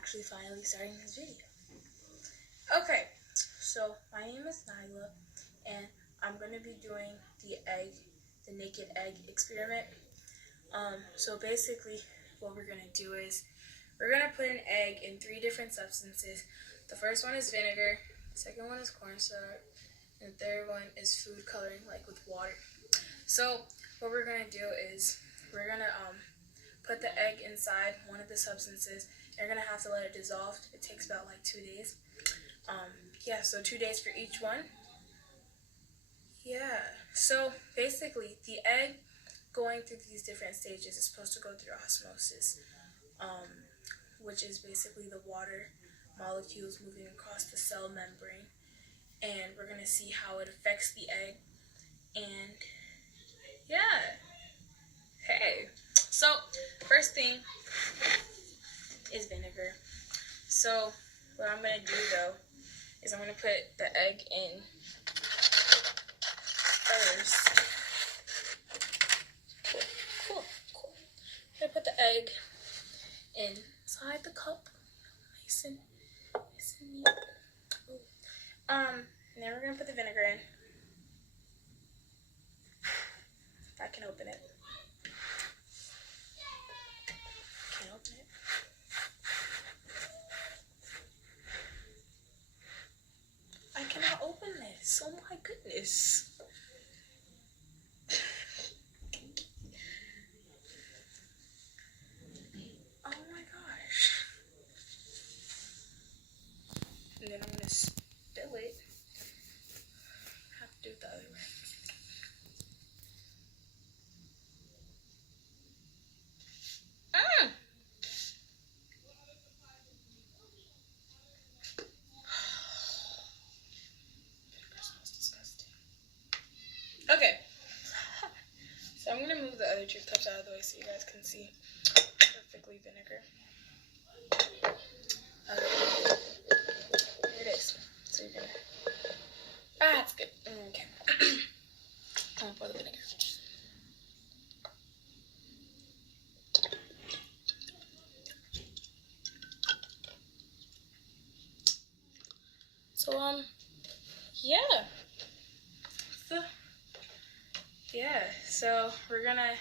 actually finally starting this video. Okay, so my name is Nyla, and I'm going to be doing the naked egg experiment. So basically what we're going to do is we're going to put an egg in 3 different substances. The first one is vinegar, the second one is cornstarch, and the third one is food coloring, like with water. So what we're going to do is we're going to put the egg inside one of the substances. You're going to have to let it dissolve. It takes about like 2 days. Yeah, so 2 days for each one. Yeah, so basically the egg going through these different stages is supposed to go through osmosis, which is basically the water molecules moving across the cell membrane. And we're going to see how it affects the egg. And yeah, hey. So first thing is vinegar. So what I'm going to do though is I'm going to put the egg in first. Cool. I'm going to put the egg inside the cup. Nice and neat. And then we're going to put the vinegar in. If I can open it. Can't open it. I cannot open this. Oh my goodness. Oh my gosh. And then I'm going to spill it. I have to do it the other way. Okay, so I'm going to move the other 2 cups out of the way so you guys can see perfectly vinegar. Here it is. So you're going to... that's good. Okay. I'm going to pour the vinegar. So, so we're going to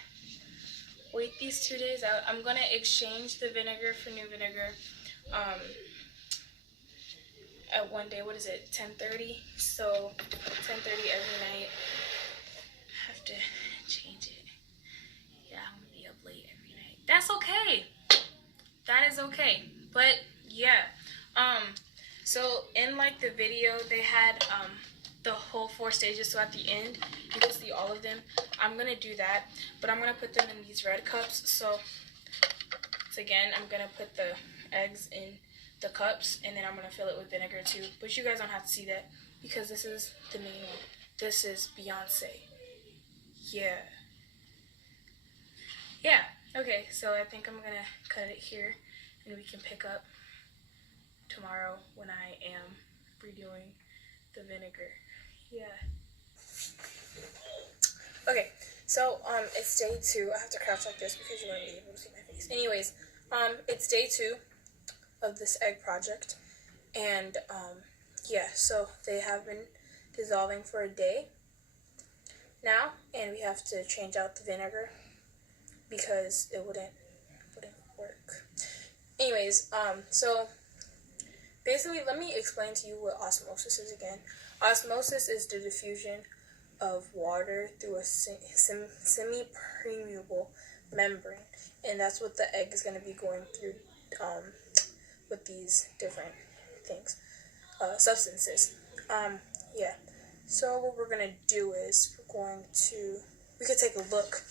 wait these 2 days out. I'm going to exchange the vinegar for new vinegar at one day. What is it? 10:30. So 10:30 every night. I have to change it. Yeah, I'm going to be up late every night. That's okay. That is okay. But yeah. So in like the video they had the whole 4 stages, so at the end you can see all of them. I'm gonna do that, but I'm gonna put them in these red cups. So again, I'm gonna put the eggs in the cups, and then I'm gonna fill it with vinegar too. But you guys don't have to see that because this is the main one. This is Beyonce. Yeah. Okay, so I think I'm gonna cut it here, and we can pick up tomorrow when I am redoing the vinegar. Yeah. Okay, so it's day 2. I have to crouch like this because you won't be able to see my face. Anyways, it's day 2 of this egg project, and yeah, so they have been dissolving for a day now, and we have to change out the vinegar because it wouldn't work. Anyways, so basically, let me explain to you what osmosis is again. Osmosis is the diffusion of water through a semi-permeable membrane, and that's what the egg is going to be going through with these different things, substances. Yeah. So what we're going to do is we could take a look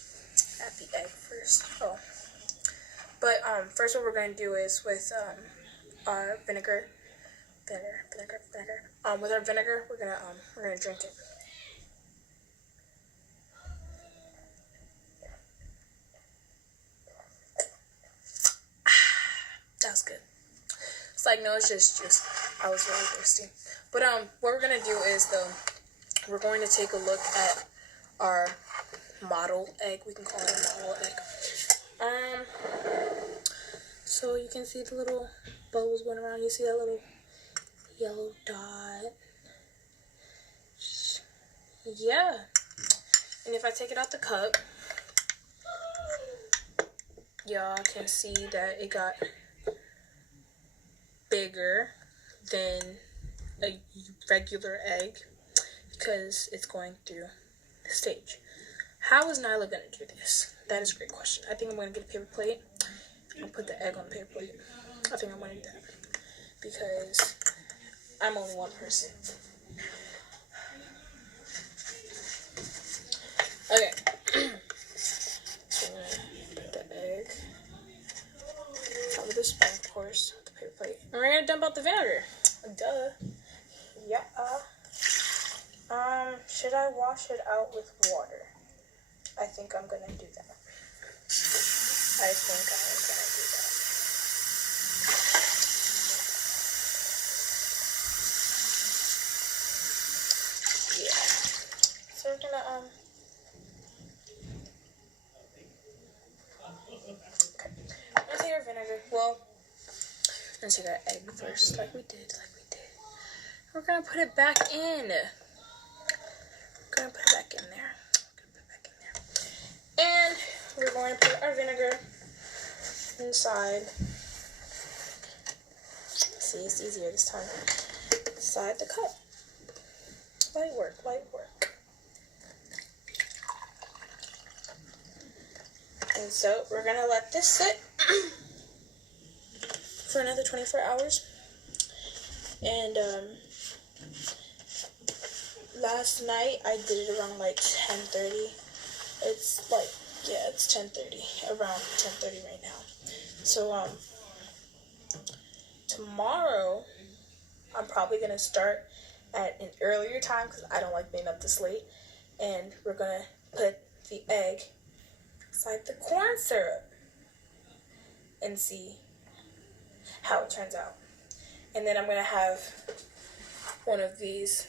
at the egg first. But first what we're going to do is with our vinegar. With our vinegar, we're gonna drink it. That was good. It's like, no, it's just I was really thirsty. But what we're gonna do is we're going to take a look at our model egg. We can call it a model egg. So you can see the little bubbles going around. You see that little yellow dot. Yeah. And if I take it out the cup, y'all can see that it got bigger than a regular egg because it's going through the stage. How is Nyla going to do this? That is a great question. I think I'm going to get a paper plate and put the egg on the paper plate. I think I'm going to do that because I'm only one person. Okay. So I'm going to put the egg over the spoon, of course, the paper plate. And we're going to dump out the vinegar. Duh. Yeah. Should I wash it out with water? I think I'm gonna do that. I think I'm gonna do that. Yeah. So we're gonna okay. I'm gonna take our vinegar. Well, let's take our egg first, like we did. We're gonna put it back in. And we're going to put our vinegar inside. See, it's easier this time. Inside the cup. Light work. And so we're gonna let this sit for another 24 hours. And last night I did it around like 10:30. It's like, yeah, it's 10:30, around 10:30 right now. So tomorrow I'm probably gonna start at an earlier time because I don't like being up this late. And we're gonna put the egg inside the corn syrup and see how it turns out. And then I'm gonna have one of these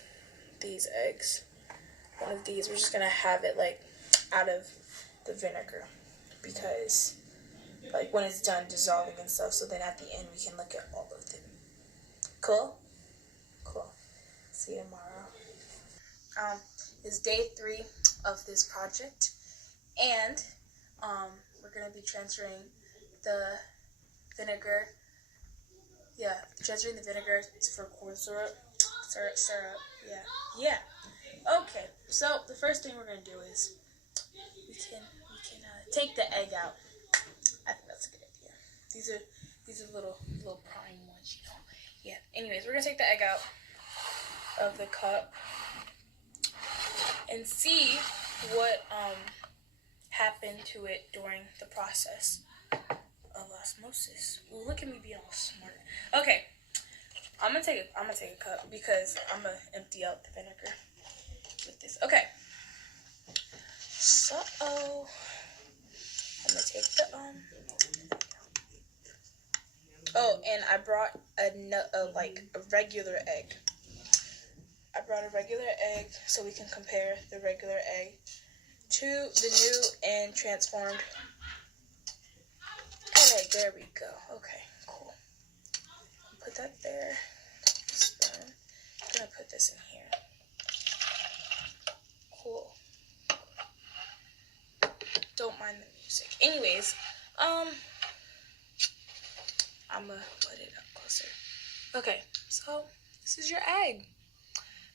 eggs. One of these. We're just gonna have it like out of the vinegar because like when it's done dissolving and stuff, so then at the end we can look at all of them. Cool. See you tomorrow. It's day 3 of this project, and we're gonna be transferring the vinegar. Yeah, transferring the vinegar for corn syrup. Yeah. Okay. So the first thing we're gonna do is we can take the egg out. I think that's a good idea. These are little prime ones, you know. Yeah. Anyways, we're gonna take the egg out of the cup and see what happened to it during the process of osmosis. Ooh, look at me being all smart. Okay, I'm gonna take a cup because I'm gonna empty out the vinegar with this. Okay, so I'm gonna take the Oh, and I brought a regular egg. I brought a regular egg so we can compare the regular egg to the new and transformed egg. There we go. Okay, cool. Put that there. Spoon. I'm gonna put this in here. Cool. Don't mind the music. Anyways, I'm gonna put it up closer. Okay, so this is your egg.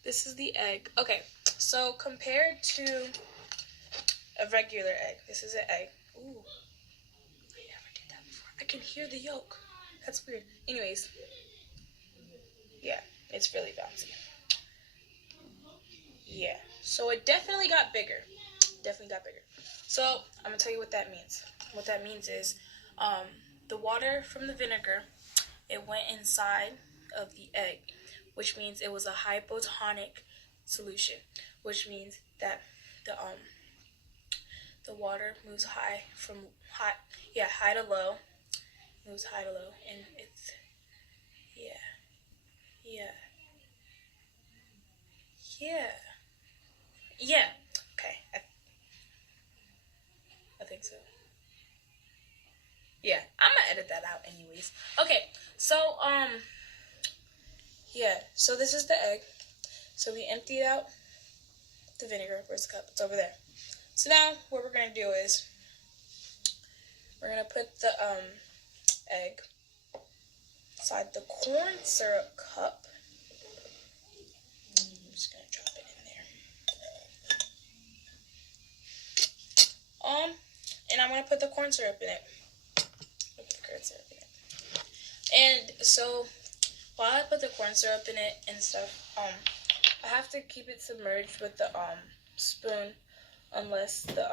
This is the egg. Okay, so compared to a regular egg, this is an egg. Ooh, I never did that before. I can hear the yolk. That's weird. Anyways, yeah, it's really bouncy. Yeah, so it definitely got bigger. So I'm gonna tell you what that means. What that means is, the water from the vinegar, it went inside of the egg, which means it was a hypotonic solution, which means that the water moves high to low, and it's yeah. Okay, I think so. Yeah, I'm gonna edit that out anyways. Okay, so yeah, so this is the egg. So we emptied out the vinegar. Where's the cup? It's over there. So now what we're gonna do is we're gonna put the egg inside the corn syrup cup. I'm just gonna drop it in there. And I'm gonna put the corn syrup in it. And so while I put the corn syrup in it and stuff, I have to keep it submerged with the spoon unless the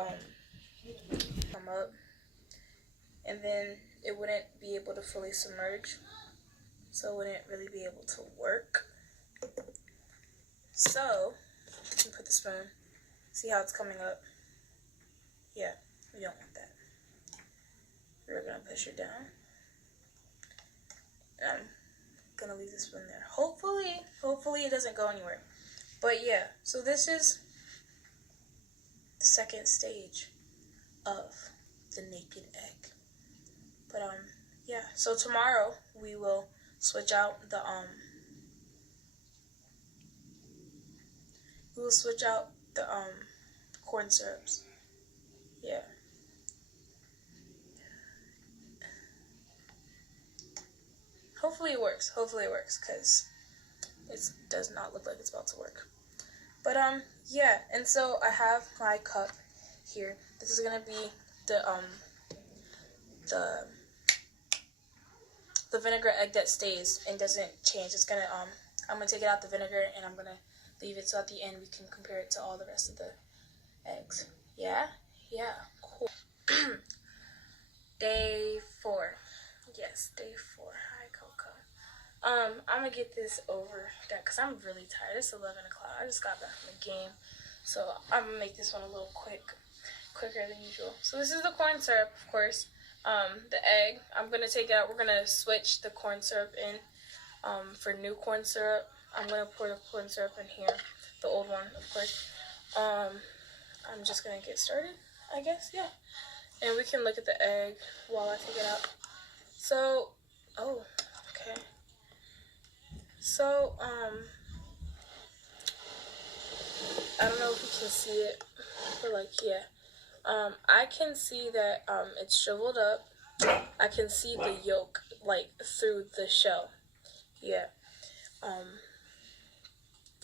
come up, and then it wouldn't be able to fully submerge, so it wouldn't really be able to work. So you put the spoon, see how it's coming up? Yeah, we don't want that. We're gonna push it down. And I'm gonna leave the spoon there. Hopefully it doesn't go anywhere. But yeah, so this is the second stage of the naked egg. But yeah, so tomorrow we will switch out the corn syrups. Yeah. Hopefully it works, because it does not look like it's about to work. But yeah, and so I have my cup here. This is gonna be the vinegar egg that stays and doesn't change. It's gonna I'm gonna take it out the vinegar and I'm gonna leave it so at the end we can compare it to all the rest of the eggs. Yeah, cool. Day 4. Yes, day 4. Hi, Coco. I'm gonna get this over that because I'm really tired. It's 11 o'clock. I just got back from the game, so I'm gonna make this one a little quicker than usual. So this is the corn syrup, of course. The egg, I'm gonna take it out. We're gonna switch the corn syrup in for new corn syrup. I'm gonna pour the corn syrup in here, the old one, of course. I'm just gonna get started, I guess. Yeah, and we can look at the egg while I take it out. So, oh, okay. So, I don't know if you can see it, but like, yeah. I can see that, it's shriveled up. I can see the yolk, like, through the shell. Yeah.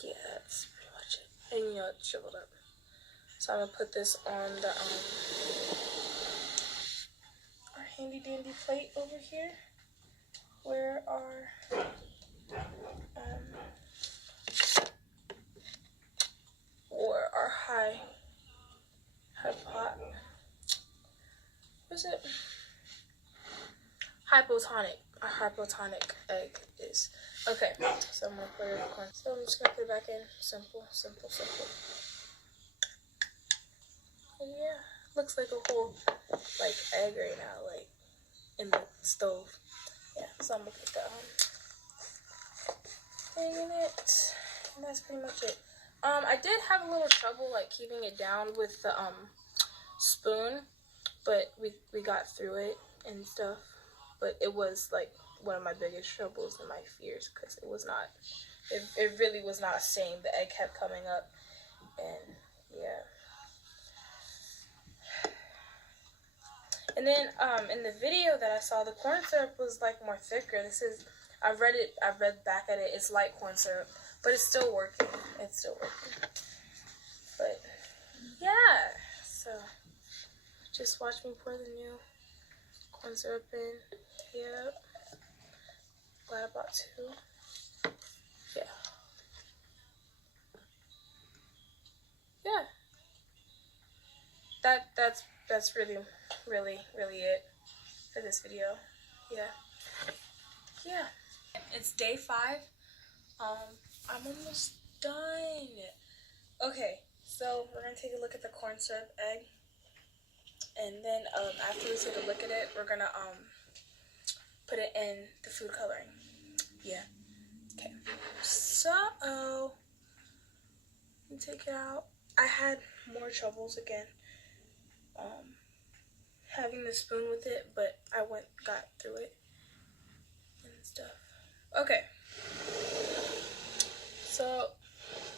Yeah, that's pretty much it. And, you know, it's shriveled up. So I'm gonna put this on the, our handy dandy plate over here. Where our, or our high pot. What is it? A hypotonic egg is. Okay, so I'm gonna put it in the corn. So I'm just gonna put it back in. Simple. And yeah, looks like a whole like egg right now, like in the stove. Yeah, so I'm gonna put that thing in it, and that's pretty much it. I did have a little trouble like keeping it down with the spoon, but we got through it and stuff. But it was like one of my biggest troubles and my fears because it really was not staying. The egg kept coming up, and yeah. And then in the video that I saw, the corn syrup was like more thicker. I read back at it. It's light corn syrup, but it's still working. But yeah, so just watch me pour the new corn syrup in. Yep. Glad I bought 2. Yeah. Yeah. That's really it for this video. Yeah. It's day 5. I'm almost done. Okay, so we're gonna take a look at the corn syrup egg, and then after we take a look at it, we're gonna put it in the food coloring. Yeah. Okay. So let me take it out. I had more troubles again. having the spoon with it, but I got through it and stuff. Okay. So,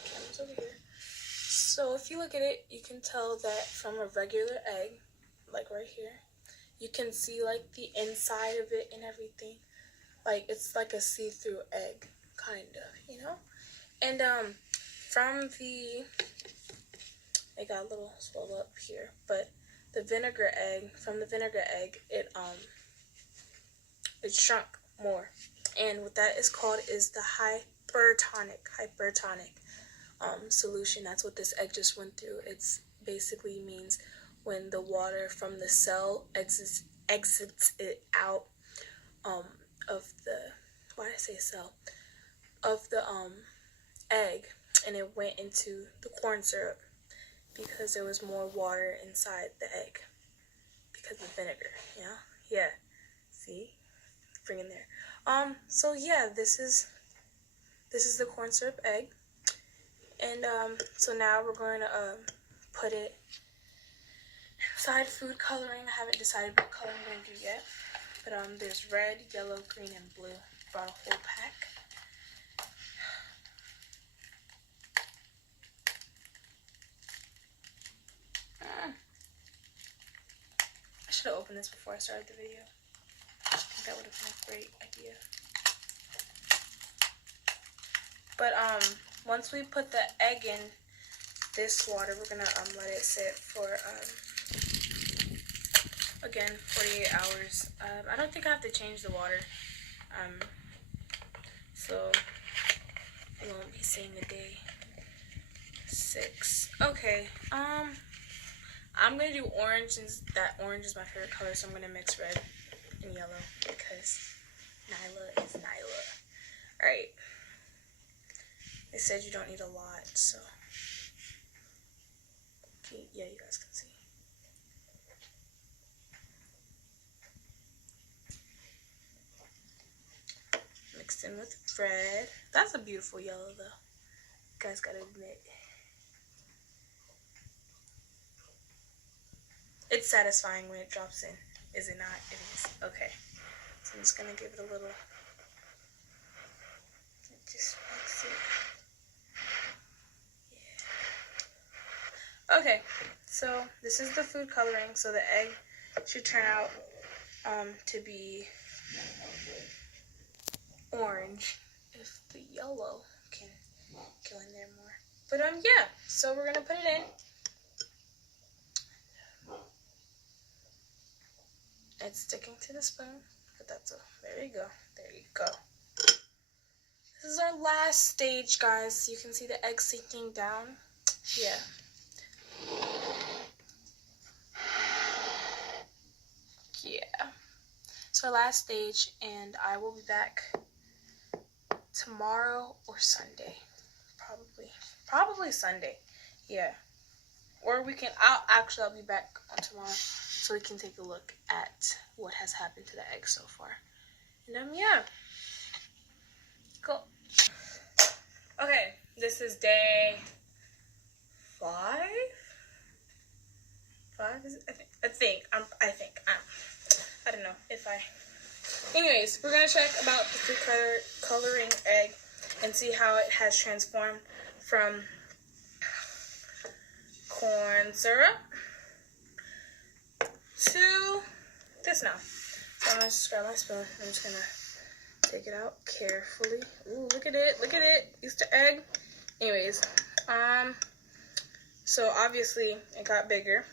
camera's over here. So if you look at it, you can tell that from a regular egg, like right here, you can see like the inside of it and everything. Like it's like a see-through egg, kind of, you know? And from the, it got a little swelled up here, but the vinegar egg, from the vinegar egg, it shrunk more. And what that is called is the hypertonic solution. That's what this egg just went through. It's basically means when the water from the cell exits it out of the, why did I say cell? Of the egg, and it went into the corn syrup because there was more water inside the egg because of the vinegar, you know? Yeah. See? Bring in there. So yeah, this is the corn syrup egg. And so now we're going to put it inside food coloring. I haven't decided what color I'm going to do yet. But there's red, yellow, green, and blue. Brought a whole pack. I should have opened this before I started the video. I think that would have been a great idea. But once we put the egg in this water, we're gonna let it sit for again 48 hours. I don't think I have to change the water. So we won't be seeing a day 6. Okay. I'm gonna do orange, since that orange is my favorite color, so I'm gonna mix red and yellow because Nyla is Nyla. Alright. It said you don't need a lot, so okay, yeah, you guys can see. Mixed in with red. That's a beautiful yellow though. You guys gotta admit. It's satisfying when it drops in. Is it not? It is. Okay. So I'm just gonna give it a little. Just mix it. Yeah. Okay. So this is the food coloring. So the egg should turn out to be orange if the yellow can go in there more. But yeah. So we're gonna put it in. It's sticking to the spoon, but there you go. There you go. This is our last stage, guys. You can see the egg sinking down. Yeah. Yeah. It's our last stage, and I will be back tomorrow or Sunday. Probably Sunday. Yeah. Or I'll be back on tomorrow so we can take a look at what has happened to the egg so far. And yeah. Cool. Okay, this is day 5. 5 is it? I don't know if I. Anyways, we're gonna check about the food coloring egg and see how it has transformed from corn syrup to this now. So I'm gonna just grab my spoon. I'm just gonna take it out carefully. Ooh, look at it. Look at it. Easter egg. Anyways, so obviously it got bigger.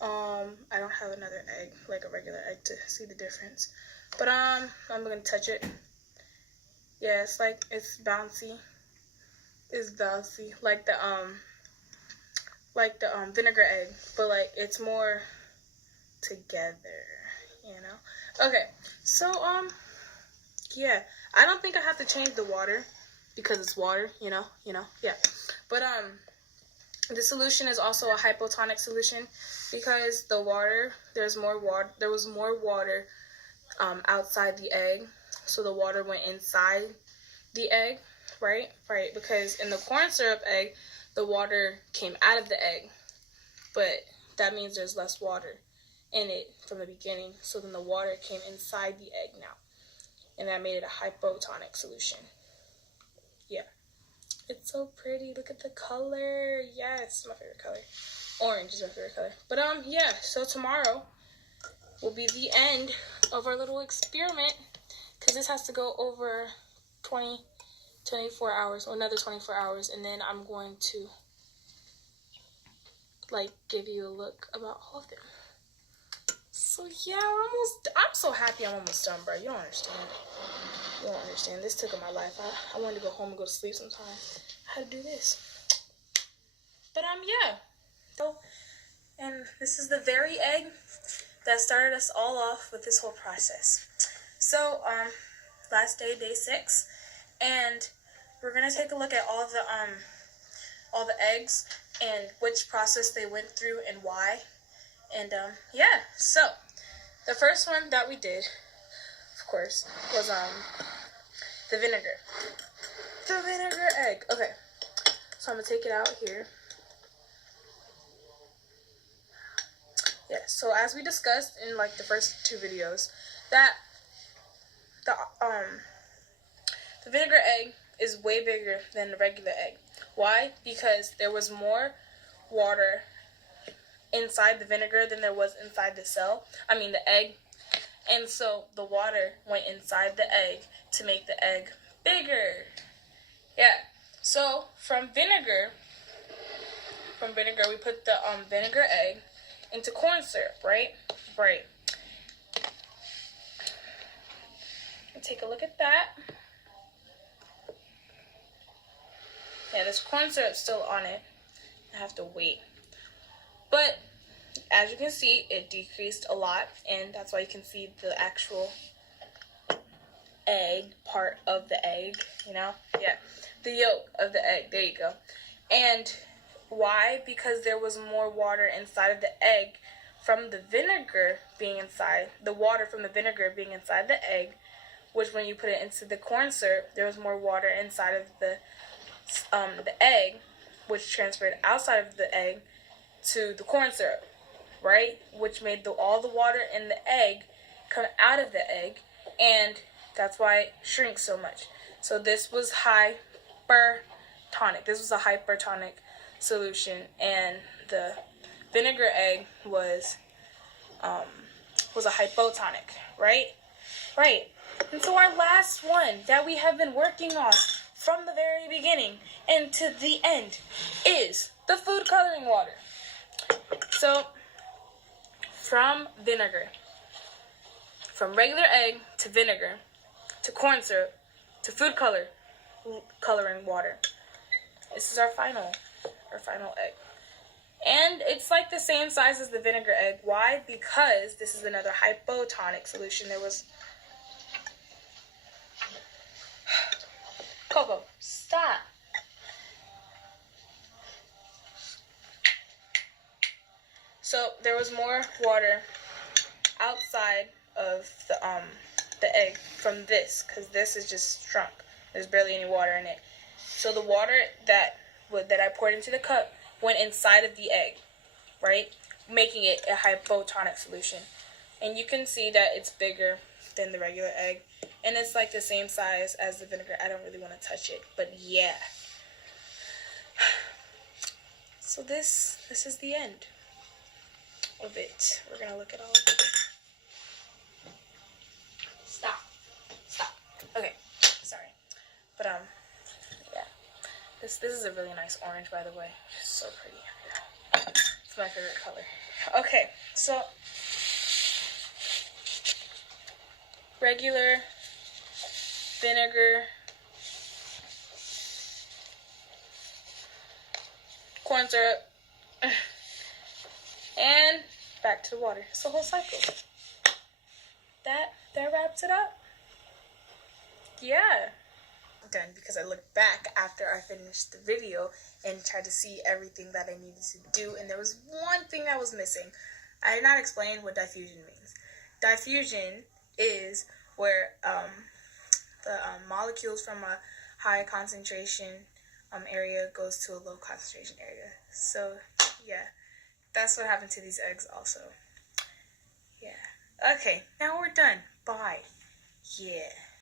I don't have another egg, like a regular egg, to see the difference. But I'm gonna touch it. Yeah, it's like it's bouncy. It's bouncy, like the vinegar egg, but like it's more together, you know. Okay, so yeah, I don't think I have to change the water because it's water, you know, yeah. But the solution is also a hypotonic solution because there was more water outside the egg, so the water went inside the egg, right? Because in the corn syrup egg, the water came out of the egg, but that means there's less water. in it from the beginning. So then the water came inside the egg now. And that made it a hypotonic solution. Yeah. It's so pretty. Look at the color. Yes, it's my favorite color. Orange is my favorite color. But yeah, so tomorrow will be the end of our little experiment, because this has to go over 24 hours, or another 24 hours, and then I'm going to like give you a look about all of them. So yeah, I'm so happy I'm almost done, bro. You don't understand. You don't understand. This took my life. I wanted to go home and go to sleep sometimes. I had to do this. But yeah. So, and this is the very egg that started us all off with this whole process. So, last day, day 6, and we're gonna take a look at all the eggs and which process they went through and why. And yeah, so the first one that we did, of course, was the vinegar. The vinegar egg. Okay, so I'm gonna take it out here. Yeah, so as we discussed in like the first 2 videos, that the vinegar egg is way bigger than the regular egg. Why? Because there was more water inside the vinegar than there was inside the egg. And so the water went inside the egg to make the egg bigger. Yeah. So from vinegar we put the vinegar egg into corn syrup, right? Right. Take a look at that. Yeah, there's corn syrup still on it. I have to wait. But as you can see, it decreased a lot, and that's why you can see the actual egg part of the egg, Yeah, the yolk of the egg. There you go. And why? Because there was more water inside of the egg from the vinegar being inside, the water from the vinegar being inside the egg, which when you put it into the corn syrup, there was more water inside of the egg, which transferred outside of the egg to the corn syrup, right? Which made all the water in the egg come out of the egg, and that's why it shrinks so much. So this was hypertonic. This was a hypertonic solution, and the vinegar egg was a hypotonic, right? Right. And so our last one that we have been working on from the very beginning and to the end is the food coloring water. So from vinegar, from regular egg to vinegar to corn syrup to food coloring water. This is our final egg. And it's like the same size as the vinegar egg. Why? Because this is another hypotonic solution. There was... Coco, stop. So there was more water outside of the egg from this, because this is just shrunk. There's barely any water in it. So the water that I poured into the cup went inside of the egg, right? Making it a hypotonic solution. And you can see that it's bigger than the regular egg. And it's like the same size as the vinegar. I don't really want to touch it, but yeah. So this is the end of it. We're going to look at all of it. Stop. Okay, sorry. But yeah. This is a really nice orange, by the way. It's so pretty. Yeah. It's my favorite color. Okay, so regular vinegar, corn syrup, and back to the water. It's the whole cycle. That wraps it up. Yeah. Done, because I looked back after I finished the video and tried to see everything that I needed to do, and there was one thing that was missing. I did not explain what diffusion means. Diffusion is where the molecules from a high concentration area goes to a low concentration area. So yeah, that's what happened to these eggs also. Okay, now we're done. Bye. Yeah.